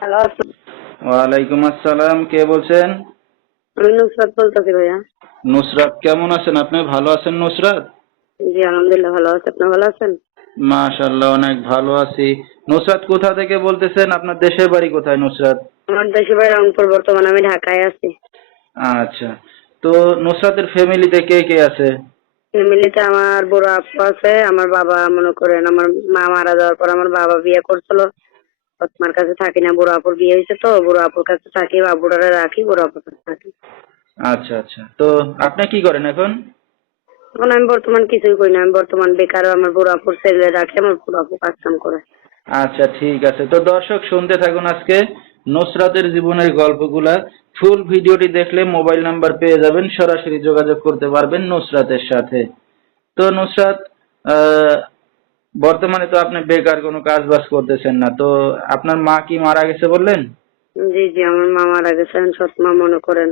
Hello ওয়ালাইকুম আসসালাম কে বলছেন? আমি নুসরাত বলতেছি ভাইয়া। নুসরাত কেমন আছেন? আপনি ভালো আছেন নুসরাত? জি আলহামদুলিল্লাহ ভালো আছি। আপনি ভালো আছেন? মাশাল্লাহ অনেক ভালো আছি। নুসরাত কোথা থেকে বলতেছেন? আপনার দেশের বাড়ি কোথায় নুসরাত? আমার দেশে ভাই রংপুর বর্তমানে আমি ঢাকায় আছি। আচ্ছা। তো নুসরাতের ফ্যামিলিতে কে কে আছে? ফ্যামিলিতে আমার বড় আপু আছে আমার বাবা মনে করেন আমার মা মারা যাওয়ার পর আমার বাবা বিয়ে করছিল। তোমার কাছে থাকি না বুড়ো আপুর বিয়ে হয়েছে তো বুড়ো আপুর কাছে থাকি বাবুটারে রাখি বুড়ো আপুর কাছে থাকি। আচ্ছা আচ্ছা। তো আপনি কি করেন এখন? এখন আমি বর্তমান কিছুই করি না আমি বর্তমান বেকার আমার বুড়ো আপুর ছেলে রাখি আমার বুড়ো আপু কাজ কাম করে। আচ্ছা ঠিক আছে। তো দর্শক শুনতে থাকুন আজকে নুসরাতের জীবনের গল্পগুলা। ফুল ভিডিওটি দেখলে মোবাইল নাম্বার পেয়ে যাবেন সরাসরি যোগাযোগ করতে পারবেন নুসরাতের সাথে। তো নুসরাত বর্তমানে তো আপনি বেকার কোনো কাজ বাজ করতেছেন না তো আপনার মা কি মারা গেছে বললেন? জি জি আমার মা মারা গেছেন সৎ মা মনে করেন।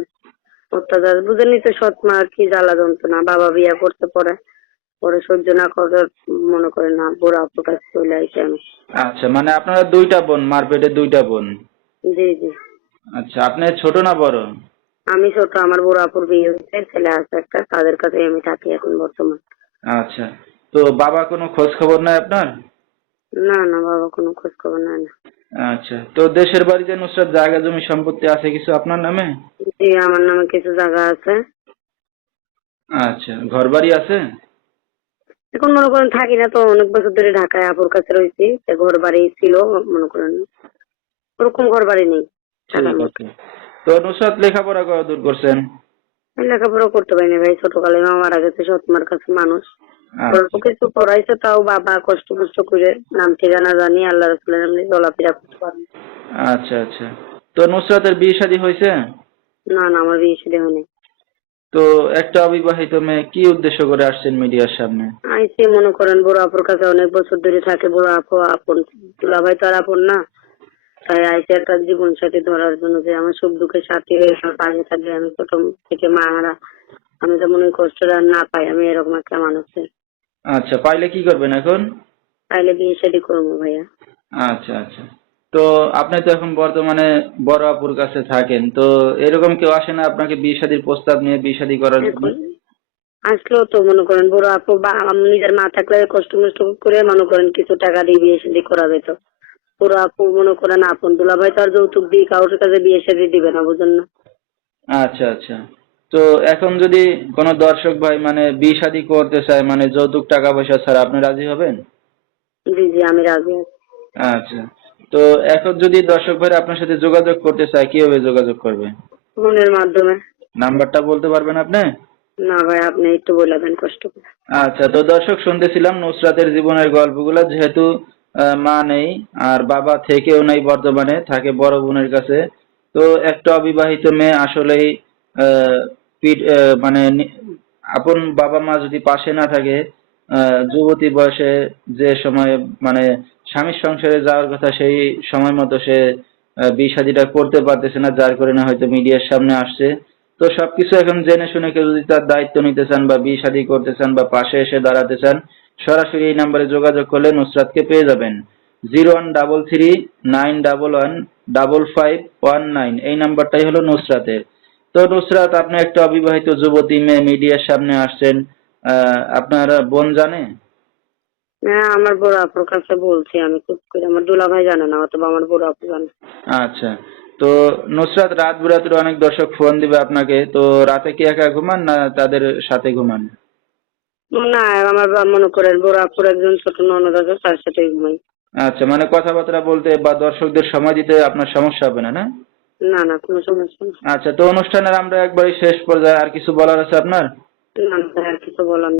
অত্যাচার বুঝেনি তো সৎ মা আর কি জ্বালা যন্ত্রণা বাবা বিয়ে করতে পরে পরে সহ্য না করে মনে করেন না বুড়ো আপুর কাছে চলে আসি আমি আচ্ছা মানে আপনারা দুইটা বোন মার পেটে দুইটা বোন? জি জি। আচ্ছা আপনি ছোট না বড়? আমি ছোট আমার বুড়ো আপুর বিয়ে হয়েছে ছেলে আছে একটা তাদের কাছে আমি থাকি এখন বর্তমান। আচ্ছা। তো বাবা কোনো খোঁজ খবর নাই আপনার? না না বাবা কোনো খোঁজ খবর নেয় না। আচ্ছা তো দেশের বাড়িতে নুসরাত জায়গা জমি সম্পত্তি আছে কিছু আপনার নামে? জি আমার নামে কিছু জায়গা আছে। আচ্ছা ঘর বাড়ি আছে? এখন মনে করেন থাকি না তো অনেক বছর ধরে ঢাকায় আপুর কাছে রয়েছি ঘর বাড়ি ছিল মনে করেন। ওরকম ঘর বাড়ি নেই তো নুসরাত লেখাপড়া কত দূর করছেন? লেখাপড়া করতে পারিনি ভাই ছোটকালে মা মারা গেছে সৎমার কাছে মানুষ। অল্প কিছু পড়াইছে তাও বাবা কষ্ট কষ্ট করে নাম ঠিকানা জানি আল্লাহ রসুলের এমনি চলাফেরা করতে পারি। আচ্ছা আচ্ছা। তো নুসরাতের বিয়ে শাদী হয়েছে? না না আমার বিয়ে সাথে হয়নি। তো একটা অবিবাহিত মেয়ে কি উদ্দেশ্য করে আসছেন মিডিয়ার সামনে? আইসি মনে করেন বড় আপুর কাছে অনেক বছর ধরে থাকে বড় আপু আপন দুলা ভাই তো আর আপন না। তাই আইসি একটা জীবন সাথী ধরার জন্য যে আমার সুখ দুঃখের সাথে হয়ে পাশে থাকবে আমি প্রথম থেকে মা হারা আমি যেমন ওই কষ্টটা না পাই আমি এরকম একটা মানুষের। আচ্ছা পাইলে কি করবেন এখন? তাইলে বিয়ে শাদী করব ভাইয়া। আচ্ছা আচ্ছা। তো আপনি তো এখন বর্তমানে বড় আপুর কাছে থাকেন তো এরকম কেউ আসে না আপনাকে বিয়ে শাদীর প্রস্তাব নিয়ে বিয়ে শাদী করার জন্য? আসলো তো মনে করেন বড় আপু বা নিজের মা থাকলে কষ্ট মষ্ট করে মনে করেন কিছু টাকা দিয়ে বিয়ে শাদী করা যেত পুরো আপু মনে করেন আপন দুলা ভাই তো আর যৌতুক দিয়ে কারোর কাছে বিয়ে শাদী দিবে না বুঝেন না। আচ্ছা আচ্ছা। তো এখন যদি কোনো দর্শক ভাই মানে বিয়ে শাদী করতে চায় মানে যৌতুক টাকা পয়সা ছাড়া আপনি রাজি হবেন? জি জি আমি রাজি আছি। আচ্ছা। তো এখন যদি দর্শক ভাই আপনার সাথে যোগাযোগ করতে চায় কীভাবে যোগাযোগ করবে? ফোনের মাধ্যমে। নাম্বারটা বলতে পারবেন আপনি? না ভাই আপনি একটু বলে দেন কষ্ট করে। আচ্ছা তো দর্শক শুনতেছিলাম নুসরাতের জীবনের গল্পগুলো যেহেতু মা নেই আর বাবা থেকেও নেই বর্তমানে থাকে বড় বোনের কাছে। তো একটা অবিবাহিত মেয়ে আসলেই মানে আপন বাবা মা যদি পাশে না থাকে যুবতী বয়সে যে সময় মানে স্বামীর সংসারে যাওয়ার কথা সেই সময় মতো সে শাদীটা করতে পারতেছে না, যার কারণে হয়তো মিডিয়ার সামনে আসছে। তো সবকিছু এখন জেনে শুনে কেউ যদি তার দায়িত্ব নিতে চান বা বিয়ে শাদী করতে চান বা পাশে এসে দাঁড়াতে চান, সরাসরি এই নাম্বারে যোগাযোগ করলে নুসরাতকে পেয়ে যাবেন। Zero one double three nine double one double five one nine. এই নাম্বারটাই হলো নুসরাতের। তো নুসরাত আপনি একটা অবিবাহিত যুবতী মেয়ে মিডিয়ার সামনে আসছেন আপনার বোন জানে? হ্যাঁ আমার বড় আপুর কাছে বলছি আমি খুব করে। আমার দুলা ভাই জানে না অথবা আমার বড় আপু জানে। আচ্ছা। তো নুসরাত রাত বিরাতের অনেক দর্শক ফোন দিবে আপনাকে তো রাতে কি একা ঘুমান না তাদের সাথে ঘুমান? না আমার মনে করেন বড় আপুর একজন ছোট ননদ আছে তার সাথে ঘুমাই। আচ্ছা মানে কথাবার্তা বলতে বা দর্শকদের সময় দিতে আপনার সমস্যা হবে না না? না না কোনো সমস্যা আচ্ছা তো অনুষ্ঠানের আমরা একবারই শেষ পর্যায়ে আর কিছু বলার আছে আপনার না না, আর কিছু বলার।